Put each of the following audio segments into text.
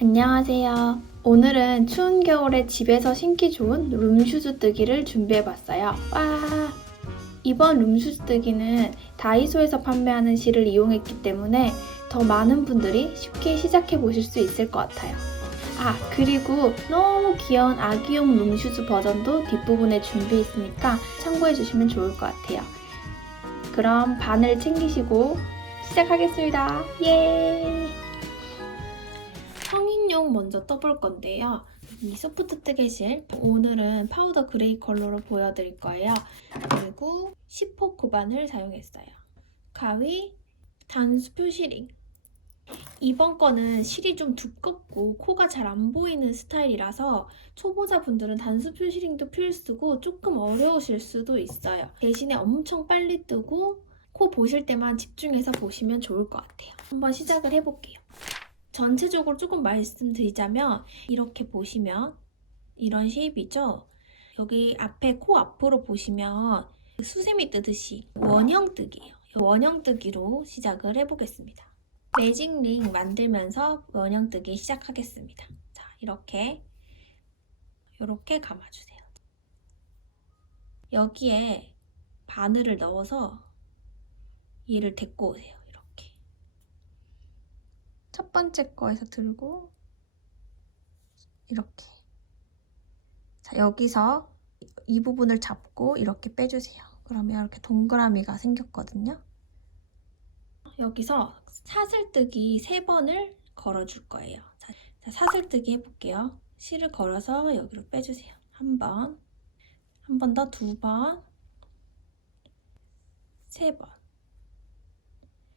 안녕하세요. 오늘은 추운 겨울에 집에서 신기 좋은 룸슈즈 뜨기를 준비해봤어요. 와! 이번 룸슈즈 뜨기는 다이소에서 판매하는 실을 이용했기 때문에 더 많은 분들이 쉽게 시작해보실 수 있을 것 같아요. 그리고 너무 귀여운 아기용 룸슈즈 버전도 뒷부분에 준비했으니까 참고해주시면 좋을 것 같아요. 그럼 바늘 챙기시고 시작하겠습니다. 예! 성인용 먼저 떠볼 건데요. 이 소프트 뜨개실, 오늘은 파우더 그레이 컬러로 보여드릴 거예요. 그리고 10호 코반을 사용했어요. 가위, 단수 표시링. 이번 거는 실이 좀 두껍고 코가 잘 안 보이는 스타일이라서 초보자분들은 단수 표시링도 필수고 조금 어려우실 수도 있어요. 대신에 엄청 빨리 뜨고 코 보실 때만 집중해서 보시면 좋을 것 같아요. 한번 시작을 해볼게요. 전체적으로 조금 말씀드리자면 이렇게 보시면 이런 쉐입이죠. 여기 앞에 코 앞으로 보시면 수세미 뜨듯이 원형 뜨기예요. 원형 뜨기로 시작을 해보겠습니다. 매직링 만들면서 원형 뜨기 시작하겠습니다. 자, 이렇게 감아주세요. 여기에 바늘을 넣어서 얘를 데꼬 오세요. 첫 번째 거에서 들고 이렇게. 자, 여기서 이 부분을 잡고 이렇게 빼주세요. 그러면 이렇게 동그라미가 생겼거든요. 여기서 사슬뜨기 3번을 걸어줄 거예요. 자, 사슬뜨기 해볼게요. 실을 걸어서 여기로 빼주세요. 한 번 더, 2번, 3번.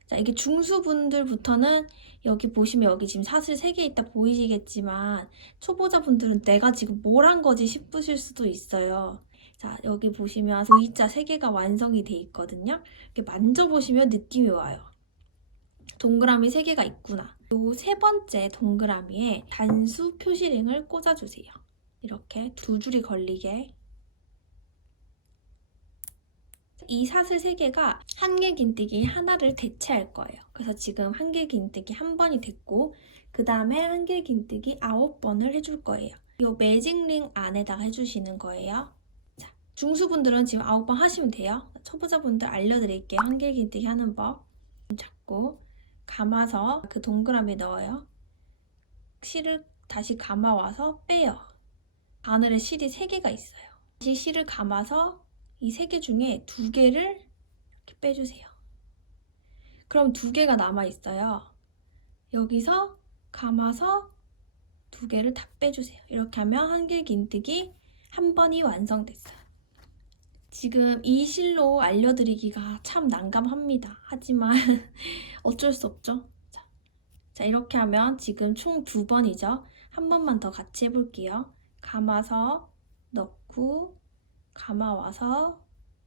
자, 이게 중수분들부터는 여기 보시면 여기 지금 사슬 3개 있다 보이시겠지만 초보자분들은 내가 지금 뭘 한 거지 싶으실 수도 있어요. 자, 여기 보시면 V자 3개가 완성이 돼 있거든요. 이렇게 만져보시면 느낌이 와요. 동그라미 3개가 있구나. 이 3번째 동그라미에 단수 표시링을 꽂아주세요. 이렇게 2줄이 걸리게. 이 사슬 3개가 한개 긴뜨기 하나를 대체할 거예요. 그래서 지금 한개 긴뜨기 1번이 됐고 그 다음에 한개 긴뜨기 9번을 해줄 거예요. 이 매직링 안에다가 해주시는 거예요. 자, 중수분들은 지금 9번 하시면 돼요. 초보자분들 알려드릴게요. 한개 긴뜨기 하는 법. 잡고 감아서 그 동그라미에 넣어요. 실을 다시 감아와서 빼요. 바늘에 실이 3개가 있어요. 다시 실을 감아서 이 3개 중에 2개를 이렇게 빼주세요. 그럼 2개가 남아있어요. 여기서 감아서 2개를 다 빼주세요. 이렇게 하면 한개 긴뜨기 1번이 완성됐어요. 지금 이 실로 알려드리기가 참 난감합니다. 하지만 어쩔 수 없죠. 자, 이렇게 하면 지금 총 2번이죠. 한 번만 더 같이 해볼게요. 감아서 넣고 감아와서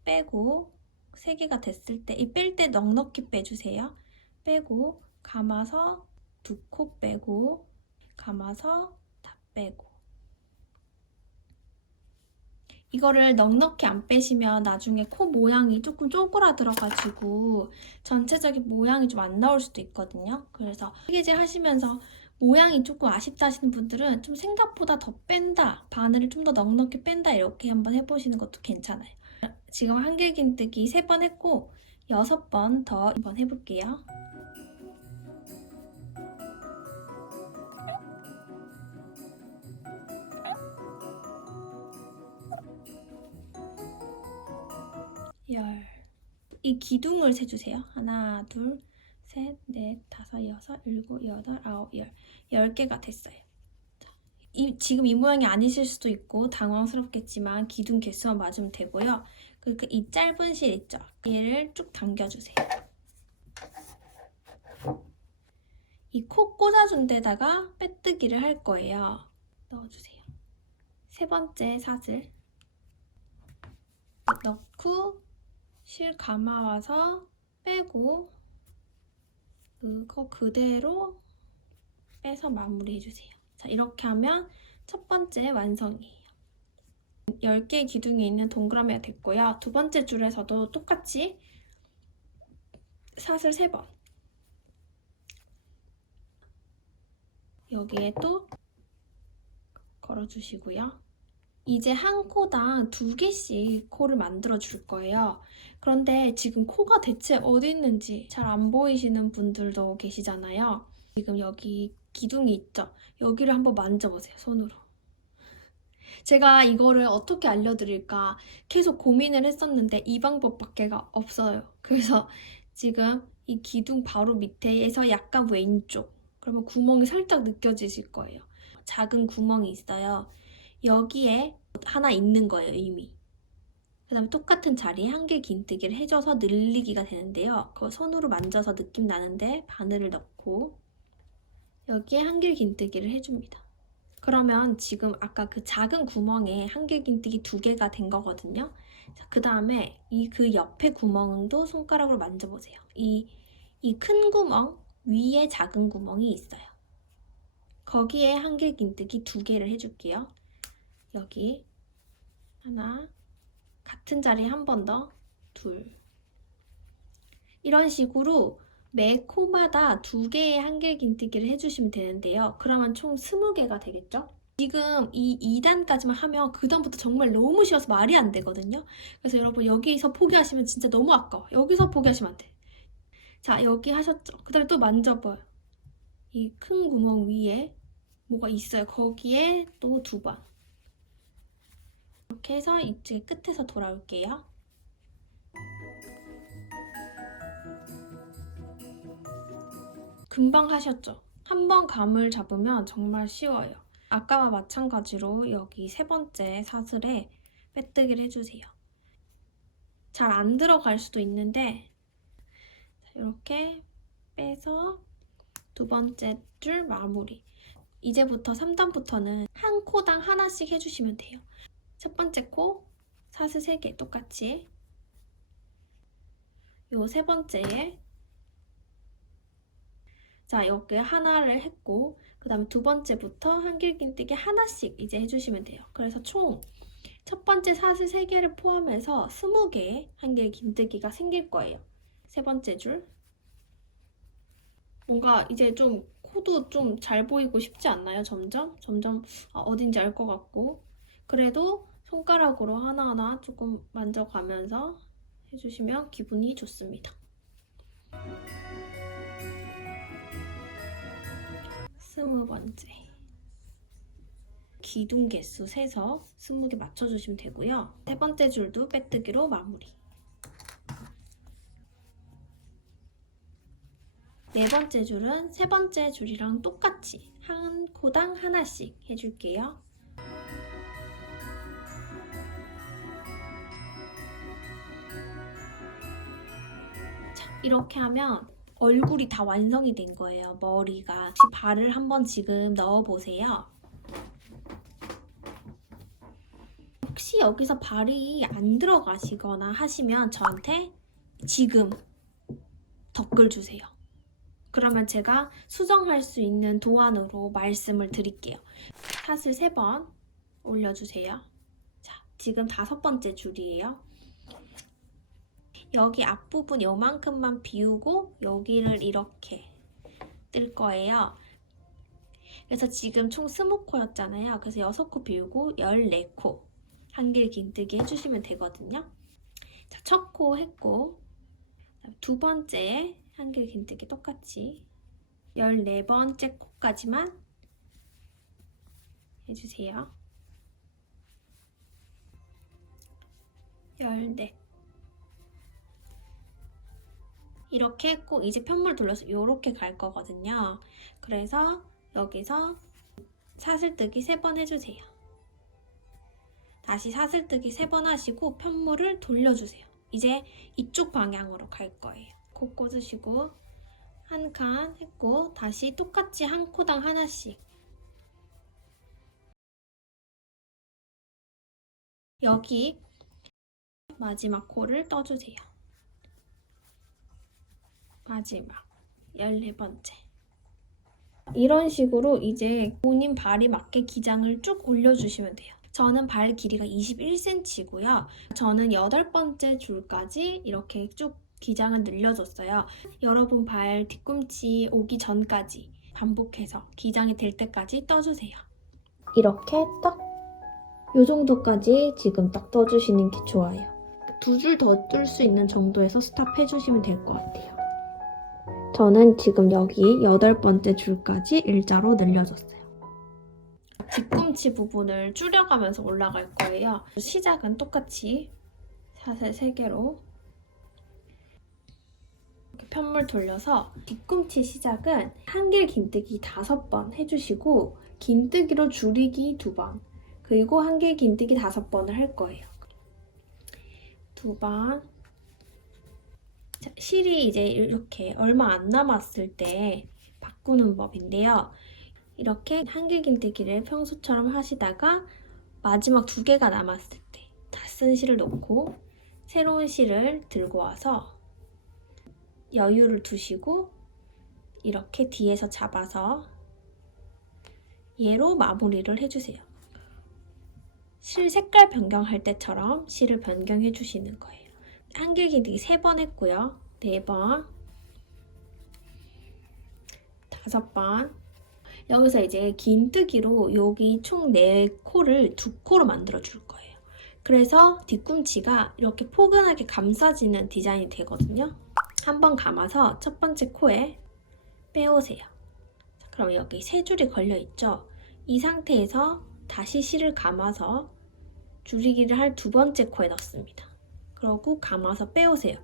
빼고 3개가 됐을 때 이 뺄 때 넉넉히 빼주세요. 빼고 감아서 2코 빼고 감아서 다 빼고. 이거를 넉넉히 안 빼시면 나중에 코 모양이 조금 쪼그라들어가지고 전체적인 모양이 좀 안 나올 수도 있거든요. 그래서 뜨개질 하시면서 모양이 조금 아쉽다 하시는 분들은 좀 생각보다 더 뺀다, 바늘을 좀 더 넉넉히 뺀다 이렇게 한번 해보시는 것도 괜찮아요. 지금 한길 긴뜨기 3번 했고 6번 더 한번 해볼게요. 이 기둥을 세주세요. 하나, 둘, 셋, 넷, 다섯, 여섯, 일곱, 여덟, 아홉, 10개가 됐어요. 지금 이 모양이 아니실 수도 있고 당황스럽겠지만 기둥 개수만 맞으면 되고요. 그리고 이 짧은 실 있죠? 얘를 쭉 당겨주세요. 이 코 꽂아준 데다가 빼뜨기를 할 거예요. 넣어주세요. 3번째 사슬 넣고 실 감아와서 빼고 그거 그대로 빼서 마무리해주세요. 자, 이렇게 하면 첫 번째 완성이에요. 10개의 기둥이 있는 동그라미가 됐고요. 두 번째 줄에서도 똑같이 사슬 3번. 여기에 또 걸어주시고요. 이제 한 코당 2개씩 코를 만들어 줄 거예요. 그런데 지금 코가 대체 어디 있는지 잘 안 보이시는 분들도 계시잖아요. 지금 여기 기둥이 있죠? 여기를 한번 만져보세요, 손으로. 제가 이거를 어떻게 알려드릴까 계속 고민을 했었는데 이 방법밖에 없어요. 그래서 지금 이 기둥 바로 밑에에서 약간 왼쪽, 그러면 구멍이 살짝 느껴지실 거예요. 작은 구멍이 있어요. 여기에 하나 있는 거예요, 이미. 그 다음에 똑같은 자리에 한길긴뜨기를 해줘서 늘리기가 되는데요. 그거 손으로 만져서 느낌 나는데 바늘을 넣고 여기에 한길긴뜨기를 해줍니다. 그러면 지금 아까 그 작은 구멍에 한길긴뜨기 2개가 된 거거든요. 그 다음에 그 옆에 구멍도 손가락으로 만져보세요. 이 큰 구멍 위에 작은 구멍이 있어요. 거기에 한길긴뜨기 2개를 해줄게요. 여기 하나, 같은 자리에 한 번 더, 둘. 이런 식으로 매 코마다 2개의 한길긴뜨기를 해주시면 되는데요. 그러면 총 20개가 되겠죠? 지금 이 2단까지만 하면 그 다음부터 정말 너무 쉬워서 말이 안 되거든요. 그래서 여러분 여기서 포기하시면 진짜 너무 아까워. 여기서 포기하시면 안 돼. 자, 여기 하셨죠? 그 다음에 또 만져봐요. 이 큰 구멍 위에 뭐가 있어요. 거기에 또 2번. 이렇게 해서 이제 끝에서 돌아올게요. 금방 하셨죠? 한번 감을 잡으면 정말 쉬워요. 아까와 마찬가지로 여기 3번째 사슬에 빼뜨기를 해주세요. 잘 안 들어갈 수도 있는데 이렇게 빼서 2번째 줄 마무리. 이제부터 3단부터는 한 코당 하나씩 해주시면 돼요. 첫 번째 코 사슬 3개 똑같이, 요 3번째에 자, 여기 하나를 했고 그 다음에 2번째부터 한길긴뜨기 하나씩 이제 해주시면 돼요. 그래서 총 첫 번째 사슬 3개를 포함해서 20개의 한길긴뜨기가 생길 거예요. 3번째 줄. 뭔가 이제 좀 코도 좀 잘 보이고 싶지 않나요? 점점 어딘지 알 것 같고. 그래도 손가락으로 하나하나 조금 만져가면서 해주시면 기분이 좋습니다. 20번째. 기둥 개수 세서 20개 맞춰주시면 되고요. 3번째 줄도 빼뜨기로 마무리. 4번째 줄은 3번째 줄이랑 똑같이 한 코당 하나씩 해줄게요. 자, 이렇게 하면 얼굴이 다 완성이 된 거예요. 머리가. 발을 한번 지금 넣어보세요. 혹시 여기서 발이 안 들어가시거나 하시면 저한테 지금 댓글 주세요. 그러면 제가 수정할 수 있는 도안으로 말씀을 드릴게요. 사슬 3번 올려주세요. 자, 지금 5번째 줄이에요. 여기 앞부분 요만큼만 비우고 여기를 이렇게 뜰 거예요. 그래서 지금 총 20코였잖아요. 그래서 6코 비우고 14코 한길긴뜨기 해주시면 되거든요. 자, 첫 코 했고 2번째 한길긴뜨기 똑같이 14번째 코까지만 해주세요. 14. 이렇게 했고 이제 편물 돌려서 이렇게 갈 거거든요. 그래서 여기서 사슬뜨기 3번 해주세요. 다시 사슬뜨기 3번 하시고 편물을 돌려주세요. 이제 이쪽 방향으로 갈 거예요. 코 꽂으시고 한 칸 했고 다시 똑같이 한 코당 하나씩. 여기 마지막 코를 떠주세요. 마지막 14번째. 이런 식으로 이제 본인 발이 맞게 기장을 쭉 올려주시면 돼요. 저는 발 길이가 21cm고요. 저는 8번째 줄까지 이렇게 쭉 기장을 늘려줬어요. 여러분 발 뒤꿈치 오기 전까지 반복해서 기장이 될 때까지 떠주세요. 이렇게 딱 이 정도까지 지금 딱 떠주시는 게 좋아요. 2줄 더 뜰 수 있는 정도에서 스탑해주시면 될 것 같아요. 저는 지금 여기 8번째 줄까지 일자로 늘려줬어요. 뒤꿈치 부분을 줄여가면서 올라갈 거예요. 시작은 똑같이 사슬 3개로 이렇게 편물 돌려서 뒤꿈치 시작은 한길 긴뜨기 5번 해주시고 긴뜨기로 줄이기 2번 그리고 한길 긴뜨기 5번을 할 거예요. 2번. 실이 이제 이렇게 얼마 안 남았을 때 바꾸는 법인데요. 이렇게 한길 긴뜨기를 평소처럼 하시다가 마지막 2개가 남았을 때 다 쓴 실을 놓고 새로운 실을 들고 와서 여유를 두시고 이렇게 뒤에서 잡아서 얘로 마무리를 해주세요. 실 색깔 변경할 때처럼 실을 변경해 주시는 거예요. 한길 긴뜨기 3번 했고요. 4번, 5번. 여기서 이제 긴뜨기로 여기 총 4코를 2코로 만들어 줄 거예요. 그래서 뒤꿈치가 이렇게 포근하게 감싸지는 디자인이 되거든요. 한번 감아서 첫 번째 코에 빼오세요. 그럼 여기 3줄이 걸려 있죠? 이 상태에서 다시 실을 감아서 줄이기를 할 2번째 코에 넣습니다. 그러고 감아서 빼오세요.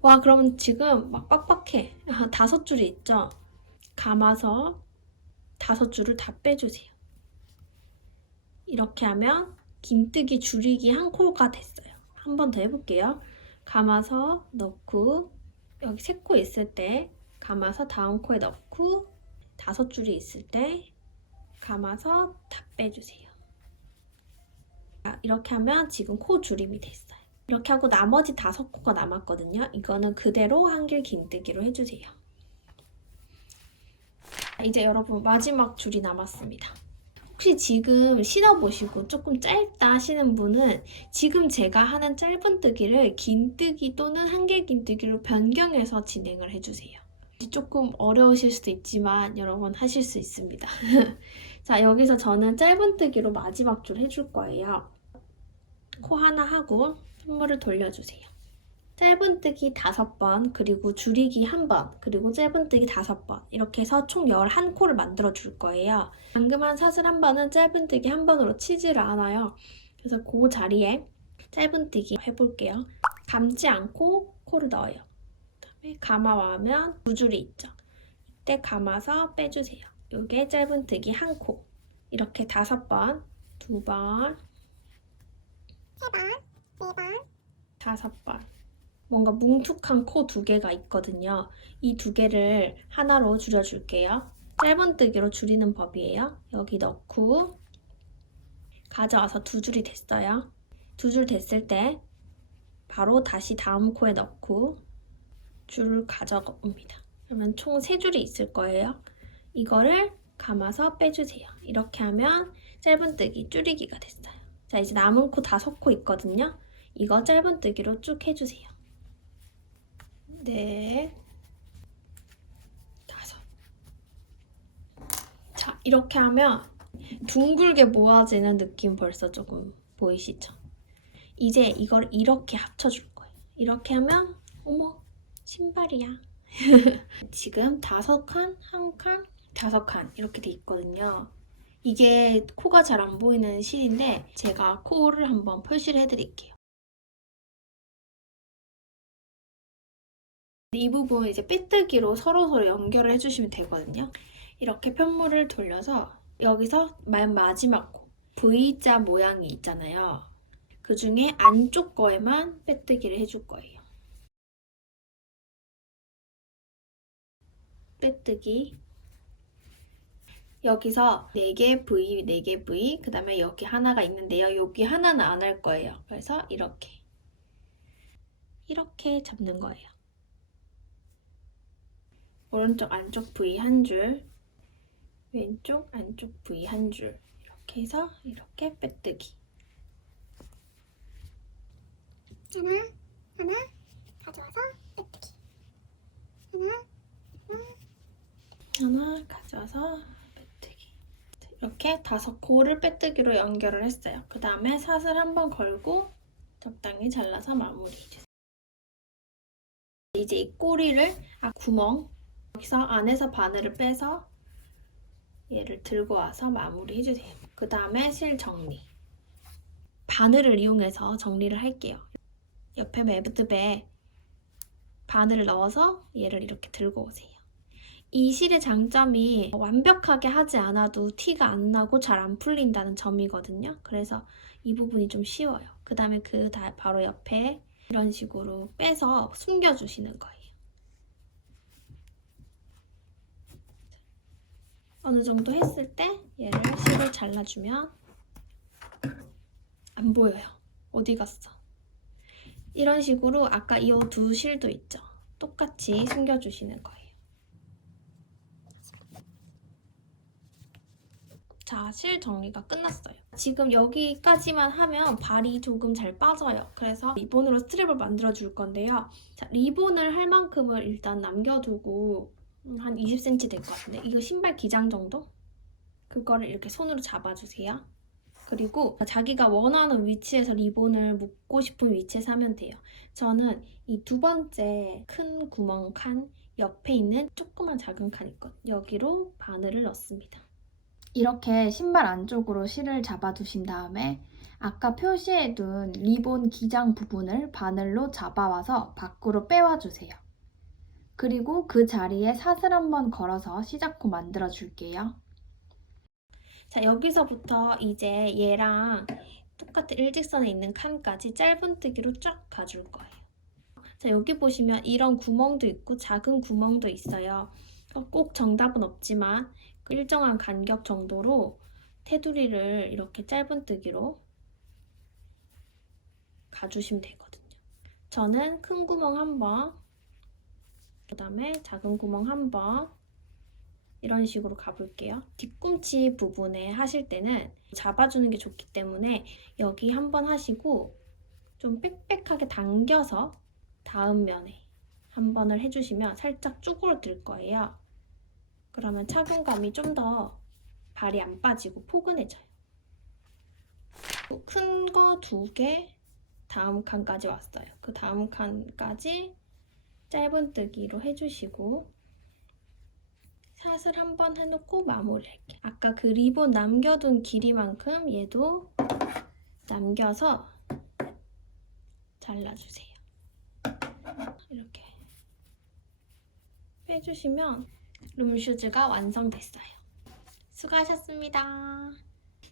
와, 그러면 지금 막 빡빡해. 5줄이 있죠? 감아서 5줄을 다 빼주세요. 이렇게 하면 긴뜨기 줄이기 1코가 됐어요. 한 번 더 해볼게요. 감아서 넣고 여기 3코 있을 때 감아서 다음 코에 넣고 5줄이 있을 때 감아서 다 빼주세요. 이렇게 하면 지금 코 줄임이 됐어요. 이렇게 하고 나머지 5코가 남았거든요. 이거는 그대로 한길 긴뜨기로 해주세요. 이제 여러분 마지막 줄이 남았습니다. 혹시 지금 신어보시고 조금 짧다 하시는 분은 지금 제가 하는 짧은뜨기를 긴뜨기 또는 한길 긴뜨기로 변경해서 진행을 해주세요. 조금 어려우실 수도 있지만 여러분 하실 수 있습니다. 자, 여기서 저는 짧은뜨기로 마지막 줄 해줄 거예요. 코 하나 하고 손물을 돌려주세요. 짧은뜨기 5번, 그리고 줄이기 1번, 그리고 짧은뜨기 5번 이렇게 해서 총 11코를 만들어 줄 거예요. 방금 한 사슬 1번은 짧은뜨기 1번으로 치지를 않아요. 그래서 그 자리에 짧은뜨기 해볼게요. 감지 않고 코를 넣어요. 그다음에 감아와면 2줄이 있죠. 이때 감아서 빼주세요. 이게 짧은뜨기 1코. 이렇게 5번, 2번, 3번, 4번, 5번. 뭔가 뭉툭한 코 2개가 있거든요. 이 2개를 하나로 줄여줄게요. 짧은뜨기로 줄이는 법이에요. 여기 넣고 가져와서 2줄이 됐어요. 2줄 됐을 때 바로 다시 다음 코에 넣고 줄을 가져옵니다. 그러면 총 3줄이 있을 거예요. 이거를 감아서 빼주세요. 이렇게 하면 짧은뜨기 줄이기가 됐어요. 자, 이제 남은 코 5코 있거든요. 이거 짧은뜨기로 쭉 해주세요. 4, 5. 자, 이렇게 하면 둥글게 모아지는 느낌 벌써 조금 보이시죠? 이제 이걸 이렇게 합쳐줄 거예요. 이렇게 하면 어머, 신발이야. 지금 5칸, 1칸, 5칸 이렇게 돼 있거든요. 이게 코가 잘 안 보이는 실인데 제가 코를 한번 표시를 해드릴게요. 이 부분 이제 빼뜨기로 서로서로 연결을 해주시면 되거든요. 이렇게 편물을 돌려서 여기서 맨 마지막 코 V자 모양이 있잖아요. 그 중에 안쪽 거에만 빼뜨기를 해줄 거예요. 빼뜨기. 여기서 4개 V, 4개 V, 그 다음에 여기 하나가 있는데요. 여기 하나는 안 할 거예요. 그래서 이렇게 잡는 거예요. 오른쪽 안쪽 V 한 줄, 왼쪽 안쪽 V 한 줄, 이렇게 해서 이렇게 빼뜨기. 하나 가져와서 빼뜨기. 하나 가져와서 빼뜨기. 이렇게 5코를 빼뜨기로 연결을 했어요. 그 다음에 사슬 한번 걸고 적당히 잘라서 마무리해주세요. 이제 이 꼬리를 구멍 여기서 안에서 바늘을 빼서 얘를 들고 와서 마무리해주세요. 그 다음에 실 정리. 바늘을 이용해서 정리를 할게요. 옆에 매듭에 바늘을 넣어서 얘를 이렇게 들고 오세요. 이 실의 장점이 완벽하게 하지 않아도 티가 안 나고 잘 안 풀린다는 점이거든요. 그래서 이 부분이 좀 쉬워요. 그 다음에 바로 옆에 이런 식으로 빼서 숨겨주시는 거예요. 어느 정도 했을 때 얘를 실을 잘라주면 안 보여요. 어디 갔어? 이런 식으로 아까 이 두 실도 있죠. 똑같이 숨겨주시는 거예요. 자, 실 정리가 끝났어요. 지금 여기까지만 하면 발이 조금 잘 빠져요. 그래서 리본으로 스트랩을 만들어 줄 건데요. 자, 리본을 할 만큼을 일단 남겨두고 한 20cm 될 것 같은데 이거 신발 기장 정도? 그거를 이렇게 손으로 잡아주세요. 그리고 자기가 원하는 위치에서 리본을 묶고 싶은 위치에서 하면 돼요. 저는 이 두 번째 큰 구멍 칸 옆에 있는 조그만 작은 칸 있거든요. 여기로 바늘을 넣습니다. 이렇게 신발 안쪽으로 실을 잡아두신 다음에 아까 표시해둔 리본 기장 부분을 바늘로 잡아와서 밖으로 빼와주세요. 그리고 그 자리에 사슬 한번 걸어서 시작코 만들어 줄게요. 자, 여기서부터 이제 얘랑 똑같은 일직선에 있는 칸까지 짧은뜨기로 쫙 가줄 거예요. 자, 여기 보시면 이런 구멍도 있고 작은 구멍도 있어요. 꼭 정답은 없지만 일정한 간격 정도로 테두리를 이렇게 짧은뜨기로 가주시면 되거든요. 저는 큰 구멍 한 번, 그 다음에 작은 구멍 한 번, 이런 식으로 가볼게요. 뒤꿈치 부분에 하실 때는 잡아주는 게 좋기 때문에 여기 한 번 하시고 좀 빽빽하게 당겨서 다음 면에 한 번을 해주시면 살짝 쭈그러들 거예요. 그러면 착용감이 좀 더 발이 안 빠지고 포근해져요. 큰 거 2개 다음 칸까지 왔어요. 그 다음 칸까지 짧은뜨기로 해주시고 사슬 한 번 해놓고 마무리할게요. 아까 그 리본 남겨둔 길이만큼 얘도 남겨서 잘라주세요. 이렇게 빼주시면 룸슈즈가 완성됐어요. 수고하셨습니다.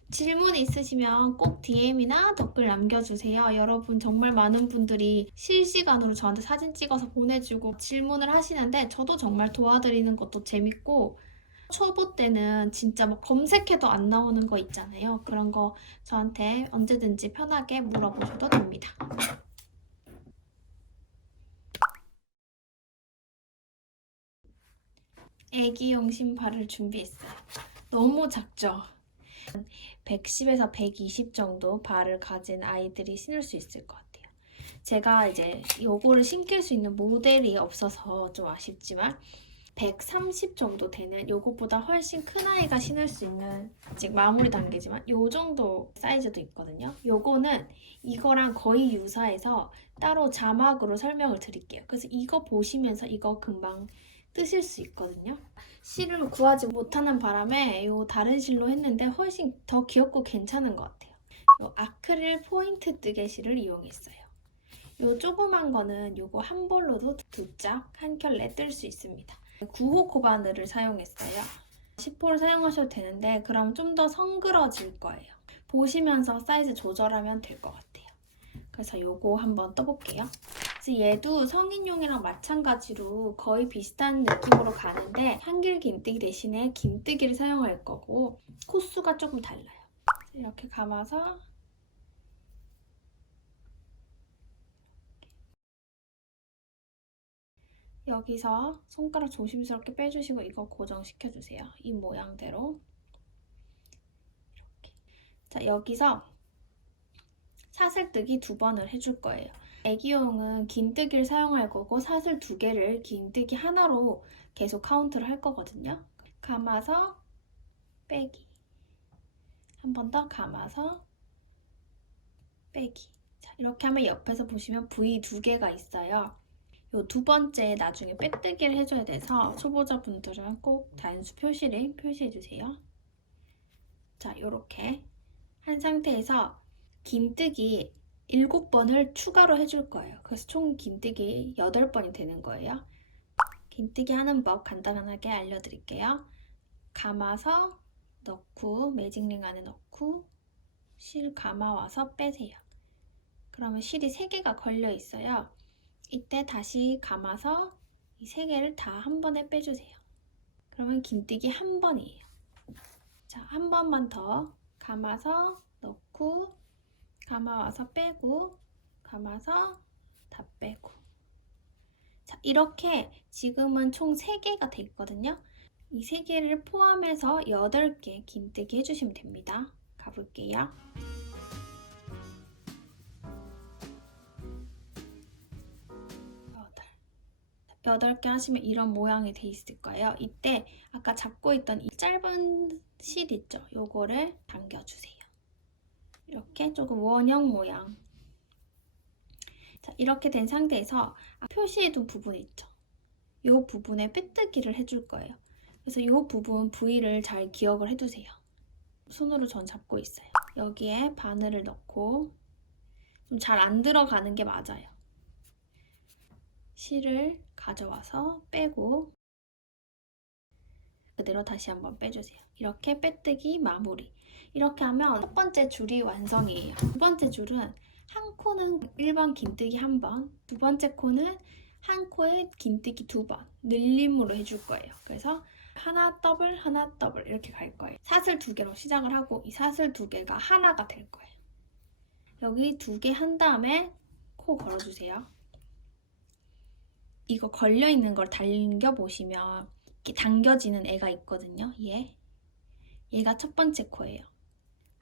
질문 있으시면 꼭 DM이나 댓글 남겨주세요. 여러분 정말 많은 분들이 실시간으로 저한테 사진 찍어서 보내주고 질문을 하시는데 저도 정말 도와드리는 것도 재밌고 초보 때는 진짜 막 검색해도 안 나오는 거 있잖아요. 그런 거 저한테 언제든지 편하게 물어보셔도 됩니다. 애기용 신발을 준비했어요. 너무 작죠? 110에서 120 정도 발을 가진 아이들이 신을 수 있을 것 같아요. 제가 이제 요거를 신길 수 있는 모델이 없어서 좀 아쉽지만 130 정도 되는 요것보다 훨씬 큰 아이가 신을 수 있는 아직 마무리 단계지만 요 정도 사이즈도 있거든요. 요거는 이거랑 거의 유사해서 따로 자막으로 설명을 드릴게요. 그래서 이거 보시면서 이거 금방 뜨실 수 있거든요. 실을 구하지 못하는 바람에 요 다른 실로 했는데 훨씬 더 귀엽고 괜찮은 것 같아요. 요 아크릴 포인트 뜨개 실을 이용했어요. 요 조그만 거는 요거 한 볼로도 2짝 한 켤레 뜰 수 있습니다. 9호 코바늘을 사용했어요. 10호를 사용하셔도 되는데 그럼 좀 더 성그러질 거예요. 보시면서 사이즈 조절하면 될 것 같아요. 그래서 요거 한번 떠볼게요. 그래서 얘도 성인용이랑 마찬가지로 거의 비슷한 느낌으로 가는데 한길 긴뜨기 대신에 긴뜨기를 사용할 거고 코수가 조금 달라요. 이렇게 감아서 여기서 손가락 조심스럽게 빼주시고 이거 고정시켜주세요. 이 모양대로 이렇게. 자, 여기서 사슬뜨기 2번을 해줄 거예요. 애기용은 긴뜨기를 사용할 거고 사슬 2개를 긴뜨기 하나로 계속 카운트를 할 거거든요. 감아서 빼기. 한 번 더 감아서 빼기. 자, 이렇게 하면 옆에서 보시면 V 2개가 있어요. 요 2번째 나중에 빼뜨기를 해줘야 돼서 초보자분들은 꼭 단수 표시를 표시해주세요. 자, 요렇게 한 상태에서 긴뜨기 7번을 추가로 해줄 거예요. 그래서 총 긴뜨기 8번이 되는 거예요. 긴뜨기 하는 법 간단하게 알려드릴게요. 감아서 넣고 매직링 안에 넣고 실 감아와서 빼세요. 그러면 실이 3개가 걸려 있어요. 이때 다시 감아서 이 3개를 다 한 번에 빼주세요. 그러면 긴뜨기 한 번이에요. 자, 한 번만 더 감아서 넣고 감아와서 빼고 감아서 다 빼고. 자, 이렇게 지금은 총 3개가 돼 있거든요. 이 3개를 포함해서 8개 긴뜨기 해주시면 됩니다. 가볼게요. 8개 하시면 이런 모양이 돼 있을 거예요. 이때 아까 잡고 있던 이 짧은 실 있죠? 요거를 당겨주세요. 이렇게 조금 원형 모양. 자, 이렇게 된 상태에서 표시해둔 부분 있죠? 요 부분에 빼뜨기를 해줄 거예요. 그래서 요 부분 부위를 잘 기억을 해두세요. 손으로 전 잡고 있어요. 여기에 바늘을 넣고 좀 잘 안 들어가는 게 맞아요. 실을 가져와서 빼고 그대로 다시 한번 빼주세요. 이렇게 빼뜨기 마무리. 이렇게 하면 첫 번째 줄이 완성이에요. 두 번째 줄은 한 코는 1번 긴뜨기 1번, 두 번째 코는 한 코에 긴뜨기 2번 늘림으로 해줄 거예요. 그래서 하나 더블 하나 더블 이렇게 갈 거예요. 사슬 2개로 시작을 하고 이 사슬 2개가 하나가 될 거예요. 여기 2개 한 다음에 코 걸어주세요. 이거 걸려있는 걸 당겨보시면 이렇게 당겨지는 애가 있거든요. 얘가 첫 번째 코예요.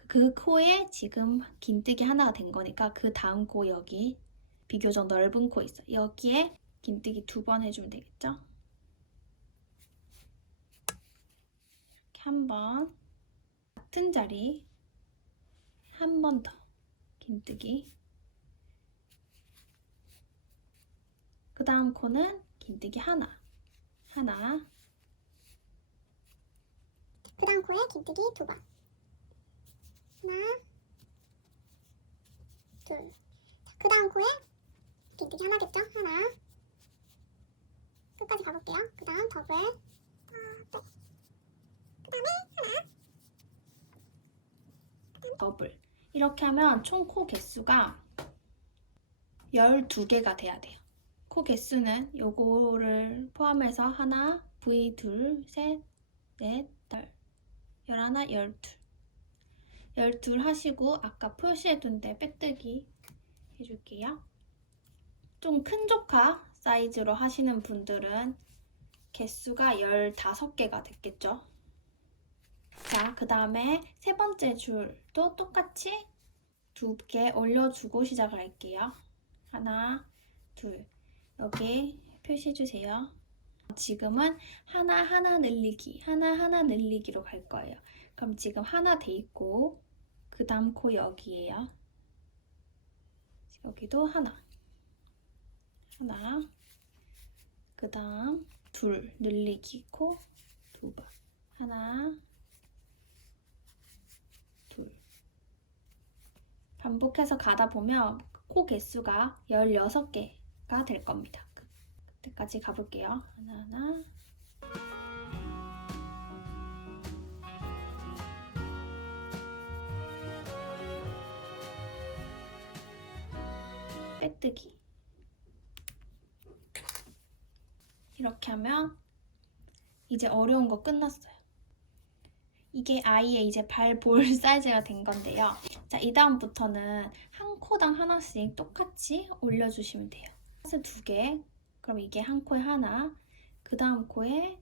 그 코에 지금 긴뜨기 하나가 된 거니까 그 다음 코 여기 비교적 넓은 코 있어요. 여기에 긴뜨기 2번 해주면 되겠죠? 이렇게 한 번 같은 자리 한 번 더 긴뜨기 그 다음 코는 긴뜨기 하나 그 다음 코에 긴뜨기 2번. 하나, 둘. 그 다음 코에 긴뜨기 하나겠죠? 하나. 끝까지 가볼게요. 그 다음 더블. 네. 그 다음에 하나. 더블. 이렇게 하면 총 코 개수가 12개가 돼야 돼요. 코 개수는 요거를 포함해서 하나, V 둘, 셋, 넷, 11, 12 하시고 아까 표시해둔 데 빼뜨기 해줄게요. 좀 큰 조카 사이즈로 하시는 분들은 개수가 15개가 됐겠죠. 자, 그 다음에 세 번째 줄도 똑같이 2개 올려주고 시작을 할게요. 하나, 둘. 여기 표시해주세요. 지금은 하나 늘리기로 갈 거예요. 그럼 지금 하나 돼 있고 그 다음 코 여기에요. 여기도 하나 그 다음 둘 늘리기 코 2번 하나 둘 반복해서 가다 보면 코 개수가 16개가 될 겁니다. 그때까지 가볼게요. 하나 빼뜨기 이렇게 하면 이제 어려운 거 끝났어요. 이게 아이의 이제 발 볼 사이즈가 된 건데요. 자, 이 다음부터는 한 코당 하나씩 똑같이 올려주시면 돼요. 사슬 2개. 그럼 이게 한 코에 하나. 그 다음 코에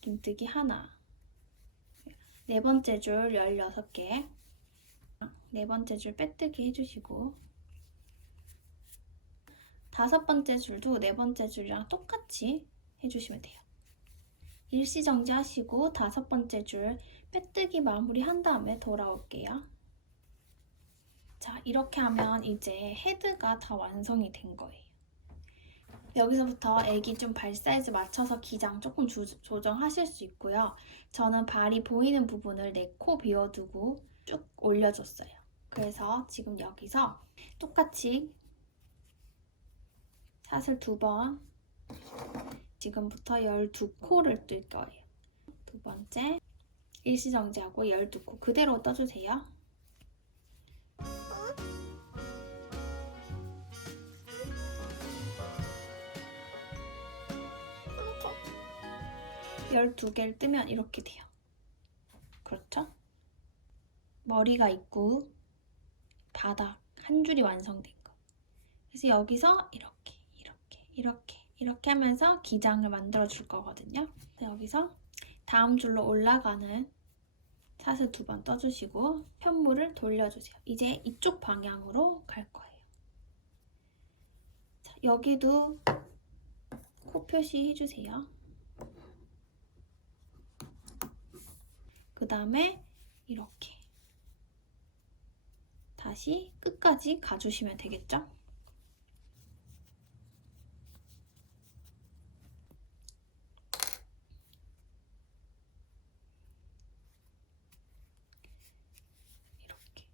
긴뜨기 하나. 네 번째 줄 16개. 네 번째 줄 빼뜨기 해주시고 5번째 줄도 4번째 줄이랑 똑같이 해주시면 돼요. 일시정지 하시고 5번째 줄 빼뜨기 마무리 한 다음에 돌아올게요. 자, 이렇게 하면 이제 헤드가 다 완성이 된 거예요. 여기서부터 애기 좀 발 사이즈 맞춰서 기장 조금 조정하실 수 있고요. 저는 발이 보이는 부분을 내 코 비워두고 쭉 올려줬어요. 그래서 지금 여기서 똑같이 샷을 2번, 지금부터 12코를 뜰 거예요. 2번째, 일시정지하고 12코 그대로 떠주세요. 이렇게. 12개를 뜨면 이렇게 돼요. 그렇죠? 머리가 있고 바닥 한 줄이 완성된 거. 그래서 여기서 이렇게 하면서 기장을 만들어 줄 거거든요. 여기서 다음 줄로 올라가는 샷을 2번 떠주시고 편물을 돌려주세요. 이제 이쪽 방향으로 갈 거예요. 자, 여기도 코 표시 해주세요. 그 다음에 이렇게 다시 끝까지 가주시면 되겠죠? 이렇게.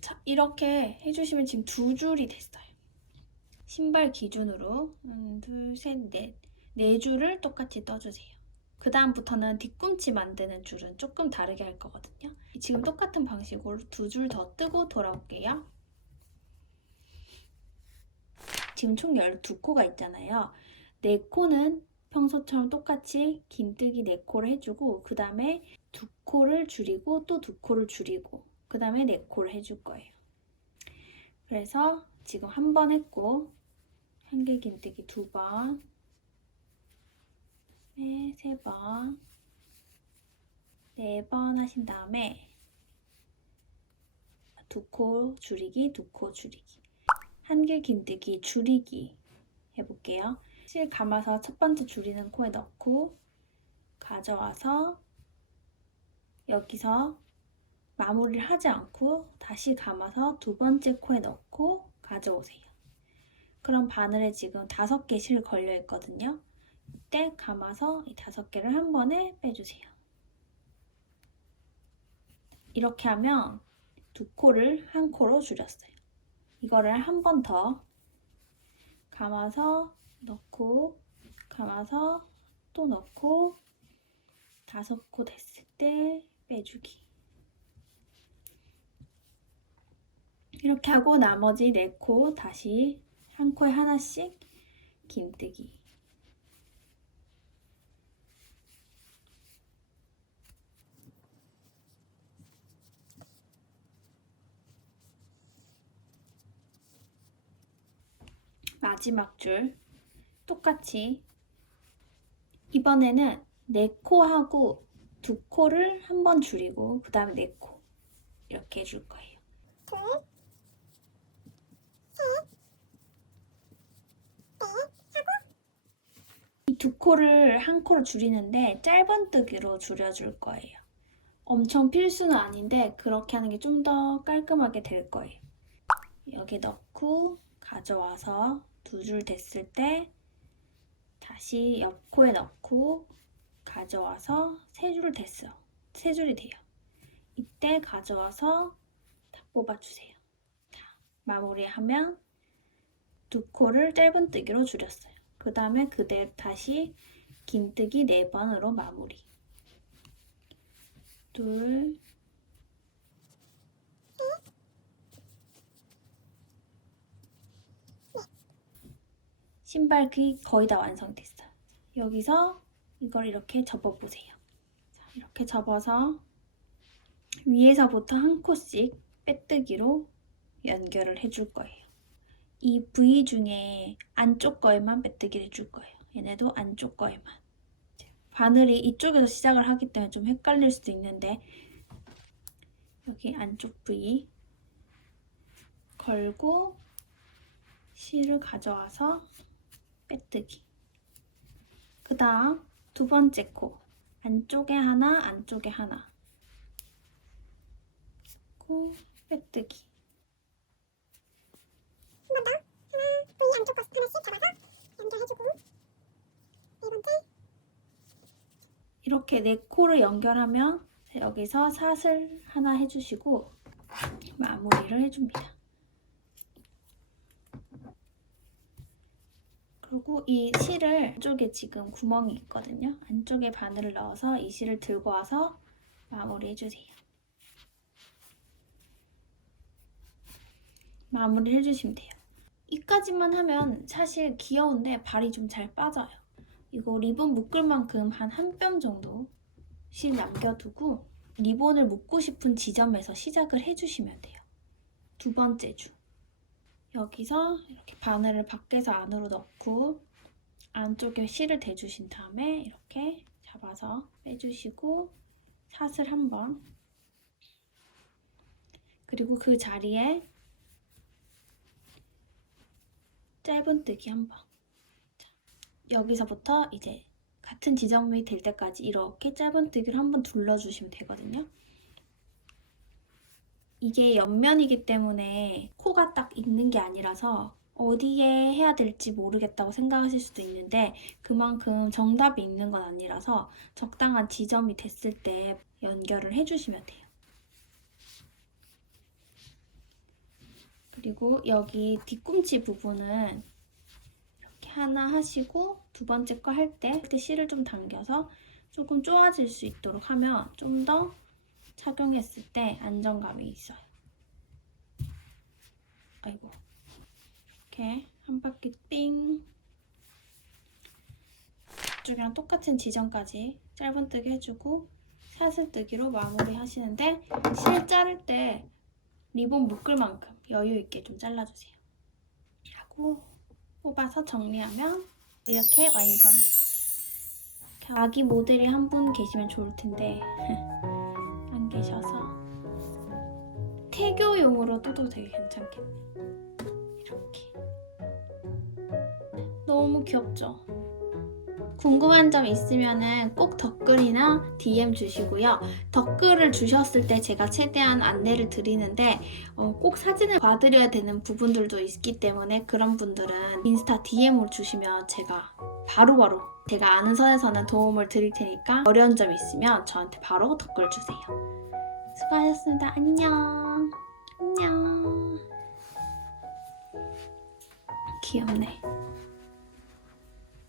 자, 이렇게 해주시면 지금 2줄이 됐어요. 신발 기준으로 1, 2, 3, 4, 4줄을 똑같이 떠주세요. 그 다음부터는 뒤꿈치 만드는 줄은 조금 다르게 할 거거든요. 지금 똑같은 방식으로 2줄 더 뜨고 돌아올게요. 지금 총 12코가 있잖아요. 4코는 평소처럼 똑같이 긴뜨기 4코를 해주고 그 다음에 2코를 줄이고 또 2코를 줄이고 그 다음에 4코를 해줄 거예요. 그래서 지금 한 번 했고 한길 긴뜨기 2번, 네, 3번, 4번 하신 다음에 2코 줄이기, 2코 줄이기, 한길 긴뜨기 줄이기 해볼게요. 실 감아서 첫 번째 줄이는 코에 넣고 가져와서 여기서 마무리를 하지 않고 다시 감아서 2번째 코에 넣고 가져오세요. 그럼 바늘에 지금 5개 실 걸려 있거든요. 이때 감아서 이 5개를 한 번에 빼주세요. 이렇게 하면 2코를 1코로 줄였어요. 이거를 한 번 더 감아서 넣고 감아서 또 넣고 5코 됐을 때 빼주기. 이렇게 하고 나머지 4코 다시 한 코에 하나씩 긴뜨기. 마지막 줄 똑같이 이번에는 4코하고 2코를 한 번 줄이고 그 다음에 4코 이렇게 해줄 거예요. 둘, 셋, 넷 하고 이 2코를 1코로 줄이는데 짧은뜨기로 줄여줄 거예요. 엄청 필수는 아닌데 그렇게 하는 게 좀 더 깔끔하게 될 거예요. 여기 넣고 가져와서 2줄 됐을 때 다시 옆 코에 넣고 가져와서 3줄 됐어. 3줄이 돼요. 이때 가져와서 다 뽑아주세요. 마무리하면 2코를 짧은뜨기로 줄였어요. 그 다음에 그대로 다시 긴뜨기 4번으로 마무리. 둘, 신발 거의 다 완성됐어요. 여기서 이걸 이렇게 접어보세요. 자, 이렇게 접어서 위에서부터 한 코씩 빼뜨기로 연결을 해줄 거예요. 이 부위 중에 안쪽 거에만 빼뜨기를 해줄 거예요. 얘네도 안쪽 거에만. 바늘이 이쪽에서 시작을 하기 때문에 좀 헷갈릴 수도 있는데 여기 안쪽 부위 걸고 실을 가져와서 빼뜨기. 그 다음 두 번째 코 안쪽에 하나, 안쪽에 하나. 코 빼뜨기. 한 번 더. 하나, V 안쪽 거 하나씩 잡아서 연결해주고. 네 번째. 이렇게 네 코를 연결하면 여기서 사슬 하나 해주시고 마무리를 해줍니다. 그리고 이 실을 안쪽에 지금 구멍이 있거든요. 안쪽에 바늘을 넣어서 이 실을 들고 와서 마무리 해주세요. 마무리 해주시면 돼요. 이까지만 하면 사실 귀여운데 발이 좀 잘 빠져요. 이거 리본 묶을 만큼 한 뼘 정도 실 남겨두고 리본을 묶고 싶은 지점에서 시작을 해주시면 돼요. 두 번째 줄. 여기서 이렇게 바늘을 밖에서 안으로 넣고 안쪽에 실을 대주신 다음에 이렇게 잡아서 빼주시고 사슬 한 번, 그리고 그 자리에 짧은뜨기 한 번. 여기서부터 이제 같은 지점이 될 때까지 이렇게 짧은뜨기를 한 번 둘러주시면 되거든요. 이게 옆면이기 때문에 코가 딱 있는 게 아니라서 어디에 해야 될지 모르겠다고 생각하실 수도 있는데 그만큼 정답이 있는 건 아니라서 적당한 지점이 됐을 때 연결을 해주시면 돼요. 그리고 여기 뒤꿈치 부분은 이렇게 하나 하시고 두 번째 거 할 때 실을 좀 당겨서 조금 쪼아질 수 있도록 하면 좀 더 착용했을 때 안정감이 있어요. 아이고. 이렇게 한 바퀴 삥. 이쪽이랑 똑같은 지점까지 짧은뜨기 해주고 사슬뜨기로 마무리 하시는데 실 자를 때 리본 묶을 만큼 여유 있게 좀 잘라주세요. 하고 뽑아서 정리하면 이렇게 완성. 아기 모델이 한 분 계시면 좋을 텐데 안 계셔서 태교용으로 떠도 되게 괜찮겠네. 이렇게 너무 귀엽죠? 궁금한 점 있으면 꼭 댓글이나 DM 주시고요. 댓글을 주셨을 때 제가 최대한 안내를 드리는데 꼭 사진을 봐드려야 되는 부분들도 있기 때문에 그런 분들은 인스타 DM으로 주시면 제가 바로바로 제가 아는 선에서는 도움을 드릴 테니까 어려운 점 있으면 저한테 바로 댓글 주세요. 수고하셨습니다. 안녕. 안녕. 귀엽네.